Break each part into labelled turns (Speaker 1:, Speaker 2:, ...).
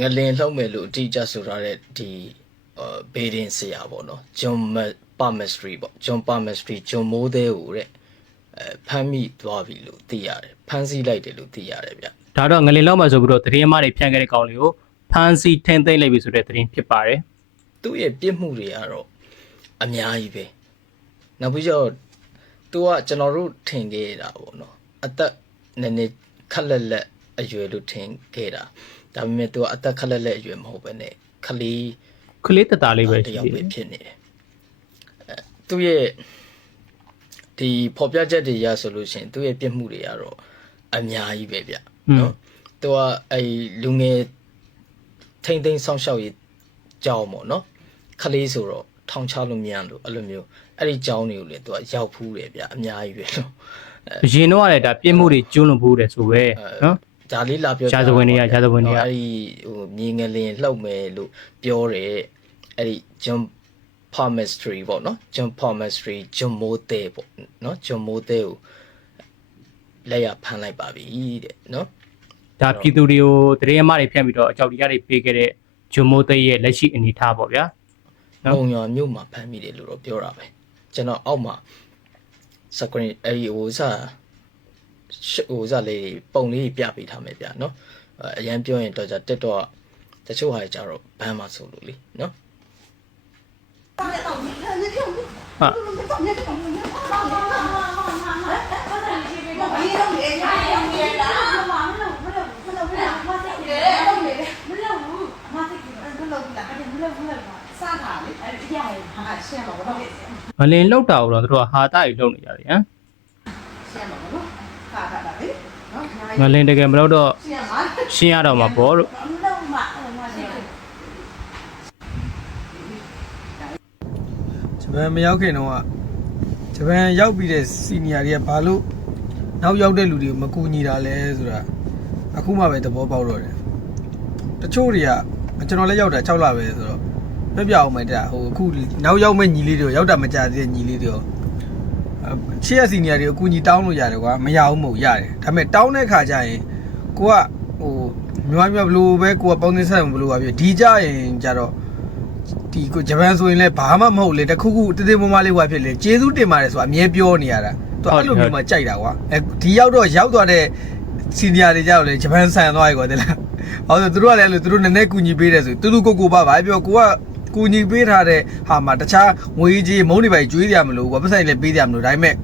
Speaker 1: ငလင်လှုပ်မယ်လို့အတိအကျဆိုထားတဲ့ဒီဘေဒင်ဆရာပေါ့နော်ဂျွန်ပါမက်စထရီပေါ့ဂျွန်ပါမက်စထရီဂျွန်မိုးသေးကိုတဲ့အဲဖမ်းမိသွားပြီလို့သိရတယ်ဖမ်းဆီးလိုက်တယ်လို့သိရတယ်ဗျ
Speaker 2: ဒါတော့ငလင်လောက်မှဆိုပြီးတော့သတင်းအမှားတွေဖြန့်ခဲ့တဲ့ကောင်လေးကိုဖမ်းဆီးထိန်းသိမ်းလိုက်ပြီဆိုတဲ့သတင်းဖြစ်ပါတယ်
Speaker 1: သူ့ရဲ့ပြစ်မှုတွေကတော့အများကြီးပဲနောက်ပြီးတော့သူကကျွန်တော်တို့ထင်ခဲ့တာပေါ့နော်အသက်နည်းနည်းခက်လက်လက်အရွယ်လို့ထင်ခဲ့တာ ဒါပေမဲ့သူကအသက်ခက်လက်လက်အရွယ်မဟုတ်ဘဲနဲ့ခလေး
Speaker 2: ခလေးတသားလေးပဲ
Speaker 1: တ
Speaker 2: ရှိ
Speaker 1: ယောက်
Speaker 2: တ
Speaker 1: ပဲ
Speaker 2: ယ်
Speaker 1: ဖြစ်နေတယ်အဲသူ့ရဲ့ဒီဖော်ပြချက်တွေရဆိုလို့ရှိရင်သူ့ရဲ့ပြစ်မှုတွေကတော့အများကြီးပဲဗျနော်သူကအဲလူငယ်ထိမ့်သိမ်းဆောင်းရှောက်ရေးကြောင်းပေါ့နော်ခလေးဆိုတော့ထောင်ချလို့မရလို့အဲ့လိုမျိုးအဲ့ဒီကြောင်းတွေကိုလေသူကရောက်ဖူးတယ်ဗျအများကြီးပဲနော်
Speaker 2: အရင်တော့ကလည်းဒါပြစ်မှုတွေကျူးလွန်ဖို့တယ်ဆိုပဲနော်
Speaker 1: ဒါလေးလာပြော
Speaker 2: ရာဇဝင်တွေကရာဇဝင်တွေက
Speaker 1: အဲ့ဒီဟိုမြေငလင်လှုပ်မယ်လို့ပြောတယ်အဲ့ဒီ John Palmistry ပေါ့နော် John Palmistry John Mote ပေါ့နော် John Mote ကိုလက်ရဖမ်းလိုက်ပါပြီတဲ့နော်
Speaker 2: ဒါပြည်သူတွေကိုသတင်းအမှားတွေဖြန့်ပြီးတော့အကြောက်တရားတွေပေးခဲ့တဲ့ဂျွန်မိုသိရဲ့လက်ရှိအနေအထားပေါ့ဗျာနော်
Speaker 1: မုံရွာမြို့မှာဖမ်းမိတယ်လို့တော့ပြောတာပဲကျွန်တော်အောက်မှာ screen အဲ့ဒီဟိုစား ရှဟိုစားလေးပုံလေးပြပေးထားမယ်ဗျာနော်အဲ့အရန်ပြောရင်တော့じゃတက်တော့တချို့ဟာကြတော့ဘန်းမှာဆိုလို့လीနော်
Speaker 2: ဟာမလင်လောက်တာကိုတော့သူတို့ကဟာတာကြီးလုံနေကြတယ်ဟမ် မလင်တကယ်မလောက်တော့ရှင်းရတော့မှာပေါ့လို့
Speaker 3: ဂျပန်မရောက်ခင်တော့ကဂျပန်ရောက်ပြီးတဲ့စီနီယာတွေကဘာလို့နောက်ရောက်တဲ့လူတွေကိုမကူညီတာလဲဆိုတာအခုမှပဲသဘောပေါက်တော့တယ်တချို့တွေကကျွန်တော်လည်းရောက်တာ6လပဲဆိုတော့ပြပြအောင်မယ်တဲ့ဟိုအခုနောက်ရောက်မဲ့ညီလေးတွေရောက်တာမကြသေးတဲ့ညီလေးတွေ ရောချီရစီနီယာတွေအကူညီတောင်းလို့ရတယ်ကွာမရဘူးမဟုတ်ရတယ်ဒါပေမဲ့တောင်းတဲ့ခါကျရင်ကိုကဟိုမြန်မာမြန်မာဘလို့ပဲကိုကပေါင်းသင်းဆက်ဘလို့ပါပြီဒီကြရင်ကြတော့ဒီကိုဂျပန်ဆိုရင်လည်းဘာမှမဟုတ်လေတခုခုတသေးမမလေးဟွာဖြစ်လေကျေးဇူးတင်ပါတယ်ဆိုတာအမြဲပြောနေရတာသူအဲ့လိုမျိုးမှကြိုက်တာကွာအဲဒီရောက်တော့ရောက်သွားတဲ့စီနီယာတွေကြောက်လေဂျပန်ဆန်သွားရေကွာတဲ့လားဟောဆိုသူတို့ကလည်းအဲ့လိုသူတို့နည်းနည်းကူညီပေးတယ်ဆိုတူတူကိုကိုပါပါပြောကိုက ကူညီပေးထားတဲ့ဟာမှာတခြားငွေကြီးမုန်းတွေပဲကျွေးကြမလို့ကွာပတ်ဆိုင်လည်းပေးကြမလို့ဒါပေမဲ့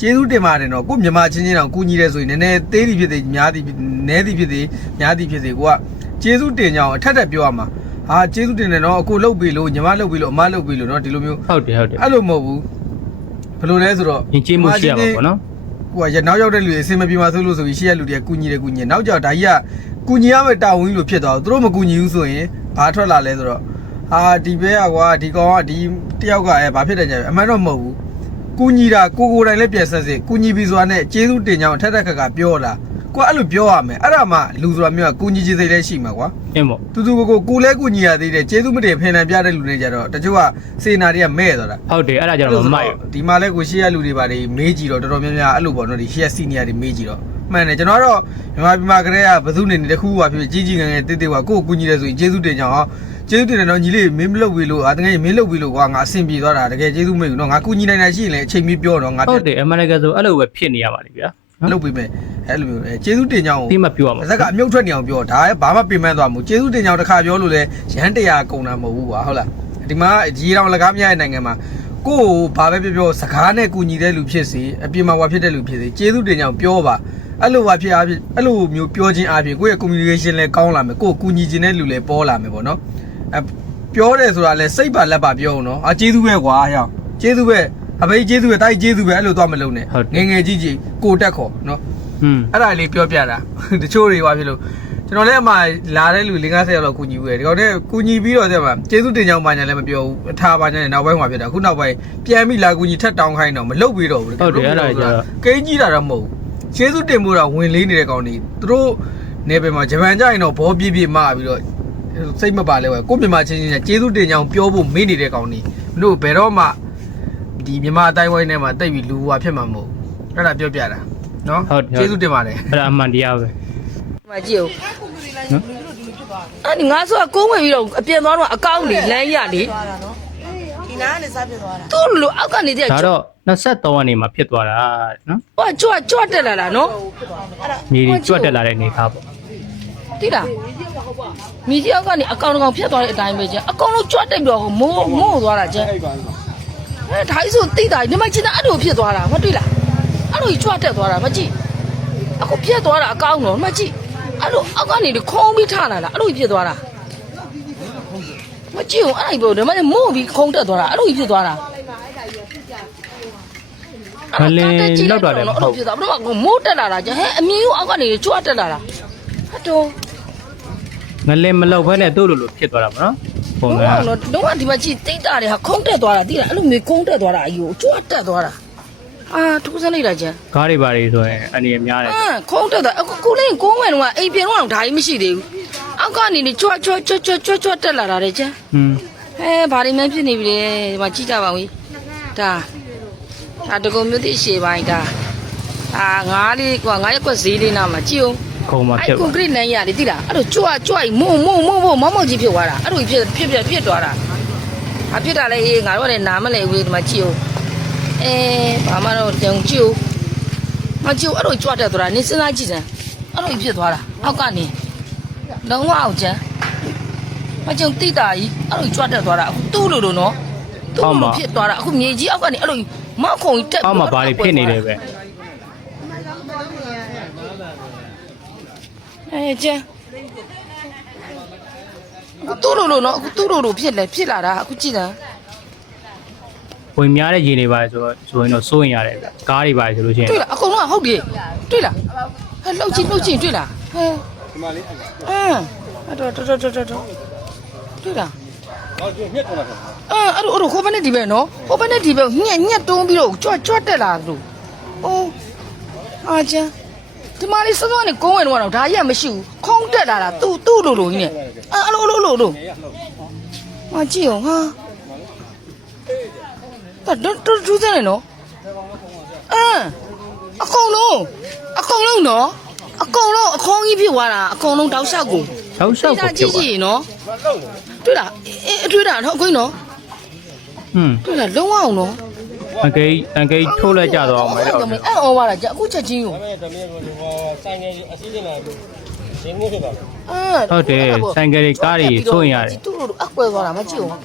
Speaker 3: ကျေးဇူးတင်ပါတယ်နော်ကိုမြန်မာချင်းချင်းတောင်ကူညီတယ်ဆိုရင်နည်းနည်းသေးသည်ဖြစ်သေးများသည်နည်းသည်ဖြစ်သေးများသည်ဖြစ်သေးကိုကကျေးဇူးတင်ကြအောင်အထက်ထက်ပြောရမှာဟာကျေးဇူးတင်တယ်နော်အခုလှုပ်ပြီလို့ညီမလှုပ်ပြီလို့အမလှုပ်ပြီလို့နော်ဒီလိုမျိုး
Speaker 2: ဟုတ်တယ်ဟုတ်တယ်
Speaker 3: အဲ့လိုမဟုတ်ဘူးဘယ်လိုလဲဆိုတော့
Speaker 2: ယဉ်ကျေးမှုရှိရမှာပေါ့နော်
Speaker 3: ဟိုကရနောက်ရောက်တဲ့လူတွေအစင်မပြေပါဆိုလို့ဆိုပြီးရှေ့ရလူတွေကကူညီတယ်ကူညီတယ်နောက်ကျတော့ဒါကြီးကကူညီရမယ့်တာဝန်ကြီးလို့ဖြစ်သွားတော့သူတို့မကူညီဘူးဆိုရင်ဘာထွက်လာလဲဆိုတော့ ဟာဒီဘဲကကွာဒီကောင်ကဒီတယောက်ကအဲဘာဖြစ်တယ်ကြအမှန်တော့မဟုတ်ဘူးကူညီတာကိုကိုယ်တိုင်လည်းပြန်ဆက်စစ်ကူညီပြီဆိုတာနဲ့ကျေးဇူးတင်ကြအောင်ထက်ထက်ခါခါပြောတာကိုကအဲ့လိုပြောရမယ်အဲ့ဒါမှလူဆိုတာမျိုးကကူညီခြင်းစိတ်လည်းရှိမှာကွာ
Speaker 2: အင်းပေါ့
Speaker 3: တူတူကိုကိုကိုလဲကူညီရသေးတယ်ကျေးဇူးမတင်ဖင်လန်ပြတဲ့လူတွေကြတော့တချို့ကစေနာတွေကမဲ့သွားတာ
Speaker 2: ဟုတ်တယ်အဲ့ဒါကြတော့မမိုက်ဘူး
Speaker 3: ဒီမှာလဲကိုရှေ့ရလူတွေပါတွေမေးကြည့်တော့တော်တော်များများအဲ့လိုပေါ့နော်ဒီရှေ့ရစီနီယာတွေမေးကြည့်တော့မှန်တယ်ကျွန်တော်ကတော့မြန်မာပြည်မှာကလေးကဘသူနေနေတခုပါဖြစ်ကြီးကြီးငယ်ငယ်တိတိကကိုကိုကူညီတယ်ဆိုရင်ကျေးဇူးတင်ကြအောင် ကျေးဇူးတင်တယ်နော်ညီလေးမင်းမလုပ်ပြီလို့အာတကယ်မင်းလုပ်ပြီလို့ကွာငါအဆင်ပြေသွားတာတကယ်ကျေးဇူးမေးဘူးနော်ငါကူညီနိုင်တာရှိရင်လည်းအချိန်မီပြောတော့ငါ
Speaker 2: ဟုတ်တယ်အမှန်တကယ်ဆိုအဲ့လိုပဲဖြစ်နေရပါလိမ့်ဗျာ
Speaker 3: လုပ်ပေးမယ်အဲ့လိုမျိုးကျေးဇူးတင်ကြအောင်
Speaker 2: ဒီမှပြောရမှာ
Speaker 3: ပါဇက်ကအမြုပ်ထွက်နေအောင်ပြောဒါကဘာမှပြင်ပန်းသွားမှုကျေးဇူးတင်ကြောင်တစ်ခါပြောလို့လဲရန်တရားကုန်တာမဟုတ်ဘူးကွာဟုတ်လားဒီမှာရေတောင်လကားမရတဲ့နိုင်ငံမှာကိုယ့်ကိုဘာပဲပြောပြောစကားနဲ့ကူညီတဲ့လူဖြစ်စေအပြင်မှာဝါဖြစ်တဲ့လူဖြစ်စေကျေးဇူးတင်ကြောင်ပြောပါအဲ့လိုပါဖြစ်အားဖြင့်အဲ့လိုမျိုးပြောခြင်းအားဖြင့်ကိုယ့်ရဲ့ communication လဲကောင်းလာမယ်ကိုယ်ကူညီခြင်းတဲ့လူလဲပေါ်လာမယ်ပေါ့နော် အပြောတယ်ဆိုတာလဲစိတ်ပါလက်ပါပြောအောင်နော်အာကျေးဇူးပဲကွာဟောကျေးဇူးပဲအဖေကျေးဇူးပဲတိုက်ကျေးဇူးပဲအဲ့လိုသွားမလုပ်နဲ့ငယ်ငယ်ကြီးကြီးကိုတက်ခေါ်နော်
Speaker 2: อืม
Speaker 3: အဲ့ဒါလေးပြောပြတာတချို့တွေဟွာဖြစ်လို့ကျွန်တော်လည်းအမှလာတဲ့လူ50ရောက်လောက်ကူညီဘူးလေဒီကောင်နဲ့ကူညီပြီးတော့ဆက်မှာကျေးဇူးတင်ကြောင်းပါညာလည်းမပြောဘူးအထားပါညာနဲ့နောက်ပိုင်းဟွာဖြစ်တာခုနောက်ပိုင်းပြန်ပြီးလာကူညီထက်တောင်းခိုင်းတော့မလုပ်ပြီးတော့ဘူးကိန်းကြီးတာတော့မဟုတ်ကျေးဇူးတင်မှုတော့ဝင်လေးနေတဲ့ကောင်တွေသူတို့နေပယ်မှာဂျပန်ကြရင်တော့ဘောပြပြမပြီးတော့ စိတ်မပါလဲဝဲကိုမြန်မာချင်းချင်းကျေးဇူးတင်ကြောင်းပြောဖို့မေ့နေတဲ့ကောင်တွေမင်းတို့ဘယ်တော့မှဒီမြန်မာအတိုင်းဝိုင်းထဲမှာတိတ်ပြီးလူဟွာဖြစ်မှာမဟုတ်အဲ့ဒါပြောပြတာနော်ကျေးဇူးတင်ပါတယ်
Speaker 2: အဲ့ဒါအမှန်တရားပဲ
Speaker 1: မကြည့်ဦး
Speaker 2: နော်
Speaker 4: အဲ့ဒီငါဆိုကကုန်းဝင်ပြီးတော့အပြင်သွားတော့အကောင့်တွေလမ်းရလေ
Speaker 5: သွားတာနော်ဒီနားကနေစားပြသွားတာ
Speaker 4: သူ့လိုအောက်ကနေတည်း
Speaker 2: ဒါတော့23ရက်နေမှာဖြစ်သွားတာနော်
Speaker 4: ဟိုကြွကြွတက်လာတာနော်
Speaker 2: မြေကြီးကြွတ်တက်လာတဲ့အနေထားပေါ့
Speaker 4: တိလားမိကြီးအောက်ကနေအကောင့်တစ်ကောင်ဖြတ်သွားတဲ့အတိုင်းပဲကျန်အကောင်လုံးကြွတက်ပြီးတော့မိုးမိုးသွားတာကျန်အဲဒါကြီးဆိုတိတာညီမချင်းအဲ့လိုဖြစ်သွားတာမတွေ့လားအဲ့လိုကြွတက်သွားတာမကြည့်အခုဖြတ်သွားတာအကောင့်တော့မကြည့်အဲ့လိုအောက်ကနေခုံးပြီးထလာတာအဲ့လိုဖြစ်သွားတာမကြည့်ဘူးအဲ့ဒါပြောတယ်မနဲ့မိုးပြီးခုံးတက်သွားတာအဲ့လိုဖြစ်သွားတာ
Speaker 2: မလင်းလောက်တော့လည်းမဟုတ်
Speaker 4: ဖြစ်သွားဘာမှမိုးတက်လာတာကျဟဲ့အမြင်ကိုအောက်ကနေကြွတက်လာတာဟတ်တော့
Speaker 2: ငလင်းမလောက်ဘဲနဲ့တို့လိုလိုဖြစ်သွားတာပေါ့နော်ပုံ
Speaker 4: ဟုတ်
Speaker 2: စံ
Speaker 4: ပါတော့တော့ဒီမှာကြည့်တိတ်တာတွေဟာခုံးတက်သွားတာတိလားအဲ့လိုမျိုးခုံးတက်သွားတာအယူကြွတက်သွားတာအာထူးစမ်းလိုက်တာကျန်
Speaker 2: ကားတွေပါတွေဆိုရင်အနေအများတယ်
Speaker 4: အင်းခုံးတက်သွားအခုကိုလေးကိုဝင်တော့အိမ်ပြင်တော့ဓာကြီးမရှိသေးဘူးအောက်ကနေနေကြွကြွကြွကြွကြွကြွတက်လာတာတဲ့ကျန်
Speaker 2: ဟွန်း
Speaker 4: ဟဲဘာတွေမှဖြစ်နေပြီလေဒီမှာကြည့်ကြပါဦးဒါဒါတကုံမျိုးတိရှေပိုင်းဒါအာငါးလေးကွာငါးရက်ကွက်ဈေးလေးနာမှာကြည့်အောင်
Speaker 2: ခုံမှာ
Speaker 4: အဲ့
Speaker 2: ဖြစ်
Speaker 4: ကွ
Speaker 2: သွား
Speaker 4: န်ကရစ်နန်းရတယ်တိလားအဲ့လိုကြွကြွမုံမုံမုံမုံမောင်မောင်ကြီးဖြစ်သွားတာအဲ့လိုဖြစ်ဖြစ်ဖြစ်ဖြစ်သွားတာအဖြစ်တာလေအေးငါတို့လည်းနားမလဲဝေးဒီမှာကြည့်အောင်အဲဘာမှတော့တုံကြည့်အောင်မကြည့်အဲ့လိုကြွတက်သွားတာနင်းစဉ်းစားကြည့်စမ်းအဲ့လိုဖြစ်သွားတာအောက်ကနေလုံးဝအောင်ချမ်းမကြုံတိတာကြီးအဲ့လိုကြွတက်သွားတာအခုတူးလို့လို့နော်တူးလို့ဖြစ်သွားတာအခုမြေကြီးအောက်ကနေအဲ့လိုမောက်ခုံကြီးတက်
Speaker 2: အောက်မှာဘာတွေဖြစ်နေလဲပဲ
Speaker 4: အဲကျန်အခုတူလို့လို့နော်အခုတူလို့လို့ဖြစ်လဲဖြစ်လာတာအခုကြည့်တာ
Speaker 2: ဝင်များတဲ့ရေတွေပါဆိုတော့ဆိုရင်တော့စိုးရင်ရတယ်ဗျကားတွေပါဆိုလို့ရှိရင်
Speaker 4: တွေ့လားအကုန်လုံးကဟုတ်တယ်တွေ့လားဟဲ့လှုပ်ချင်းလှုပ်ချင်းတွေ့လားဟဲ့ဒီမလေးအင်းအဲ့တော့တော်တော်တော်တော်တွေ့လားဟောညက်တော့လားအဲ့အဲ့တော့ဟိုဘက်နဲ့ဒီဘက်နော်ဟိုဘက်နဲ့ဒီဘက်ညက်ညက်တွန်းပြီးတော့ကြွတ်ကြွတ်တက်လာလို့အိုးအာကျန် ဒီမလေးစောစောနဲ့ကုန်းဝင်တော့ဒါကြီးကမရှိဘူးခုံးတက်လာတာသူ့သူ့လိုလိုကြီးနဲ့အဲ့အဲ့လိုလိုလိုလိုမကြည့်အောင်ဟာတော်တော်တော်ထူးစမ်းနေနော်အင်းအကုန်လုံးအကုန်လုံးနော်အကုန်လုံးအခေါင်းကြီးဖြစ်သွားတာအကုန်လုံးတောက်လျှောက်ကို
Speaker 2: တောက်လျှောက်
Speaker 4: ဒါ
Speaker 2: ကိုဖြစ်
Speaker 4: ကြည့်
Speaker 2: သွား
Speaker 4: ကြည့်နော်တွေ့လားအေးအတွေ့တာနော်အခွင့်နော်
Speaker 2: ဟွန်း
Speaker 4: တွေ့လားလုံးဝအောင်နော်
Speaker 2: အကေးအကေးထိုးလိုက်ကြတော့အောင်မယ်တော့
Speaker 4: အဲ့အော်ပါလားကြာအခုချက်ချင်းကို
Speaker 6: ဆိုင်ငယ်အစည်းအဝေးလာလို့ရင်းမှုဖြစ်ပါ
Speaker 4: အင်း
Speaker 2: ဟုတ်တယ်ဆိုင်ကယ်တွေကားတွေစိုးရင်ရတယ်
Speaker 4: သူ့လိုအကွဲသွားတာမကြည့်အောင်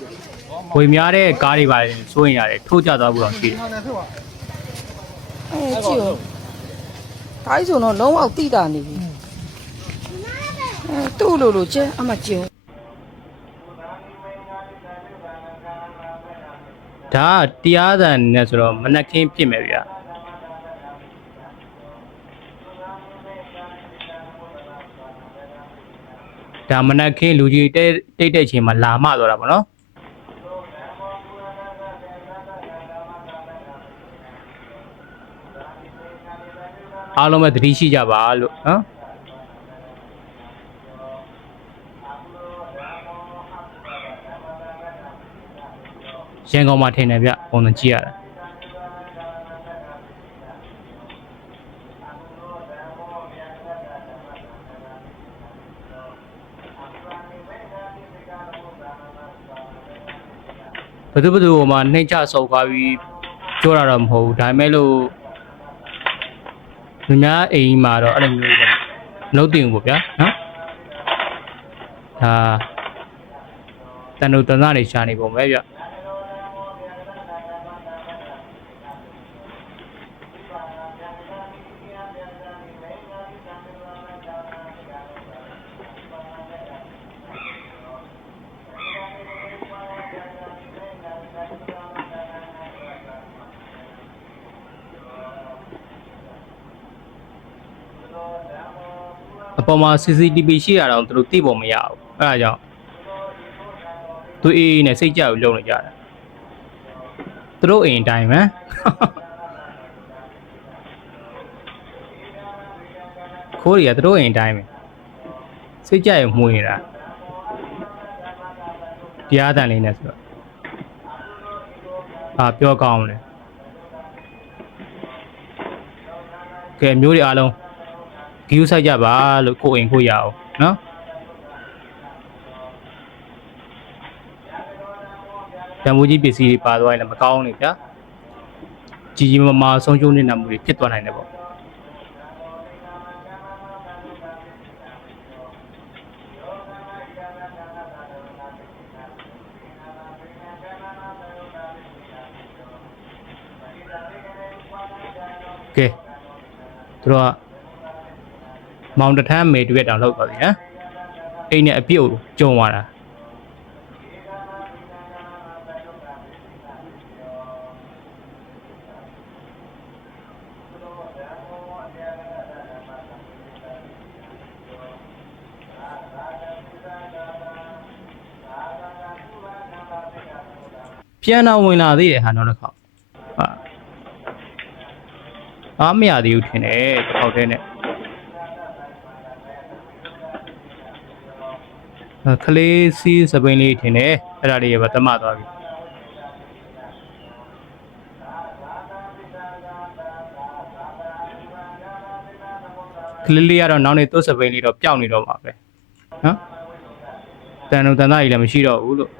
Speaker 2: ဝင်များတဲ့ကားတွေပါစိုးရင်ရတယ်ထိုးကြသွားဘူးတော့ရှိတယ်
Speaker 4: အဲကြည့်အောင်ဒါကြီးဆိုတော့လုံးဝတိတာနေပြီအဲသူ့လိုလိုကျဲအမကြ
Speaker 2: ဒါကတရားသံနဲ့ဆိုတော့မနှက်ခင်းဖြစ်မယ်ဗျာဒါမနှက်ခင်းလူကြီးတိတ်တိတ်တဲ့ချိန်မှာလာမသွားတာပေါ့နော်အားလုံးပဲသတိရှိကြပါလို့နော် ရန်ကုန်မှာထင်တယ်ဗျပုံစံကြည့်ရတာဘယ်သူဘယ်သူဟိုမှာနှိမ့်ချဆောက်သွားပြီးပြောတာတော့မဟုတ်ဘူးဒါပေမဲ့လို့လူများအိမ်မှာတော့အဲ့လိုမျိုးမလုပ်တင်ဘူးပေါ့ဗျာနော်ဒါတန်တို့တန်သားတွေရှာနေပုံပဲဗျ အပေါ်မှာ CCTV ရှိရအောင်သူတို့သိဖို့မရဘူးအဲဒါကြောင့်သူအေးအေးနဲ့စိတ်ကြကိုလုံနေကြတာသူတို့အိမ်အတိုင်းပဲခိုးရီကသူတို့အိမ်အတိုင်းပဲစိတ်ကြရမှုနေတာတရားတန်လေးနဲ့ဆိုတော့အာပြောကောင်းတယ်ကဲမျိုးတွေအားလုံး ဂယူးဆိုင်ကြပါလို့ကိုအိမ်ကိုရအောင်နော်တံမိုးကြီးပစ္စည်းတွေပါသွားရင်လည်းမကောင်းဘူးလေဗျာကြီးကြီးမားမားဆုံးရှုံးနေတာမျိုးတွေဖြစ်သွားနိုင်တယ်ပေါ့ကဲသူတို့က မောင်တထမ်းမေတွေ့တောင်လောက်သွားပြီနော်အိမ်နဲ့အပြုတ်ကျုံသွားတာပြန်တော့ဝင်လာသေးတယ်ဟာနောက်တစ်ခေါက်ဟာအားမရသေးဘူးထင်တယ်တစ်ခေါက်တည်းနဲ့ ခလေးစီးစပိန်လေးထင်တယ်အဲ့ဒါလေးရပါတမသွားပြီကလေးလေးကတော့နောက်နေသူ့စပိန်လေးတော့ပျောက်နေတော့မှာပဲနော်တန်တုံတန်သားကြီးလည်းမရှိတော့ဘူးလို့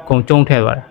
Speaker 2: အကုန်ကျုံးထဲသွားတယ်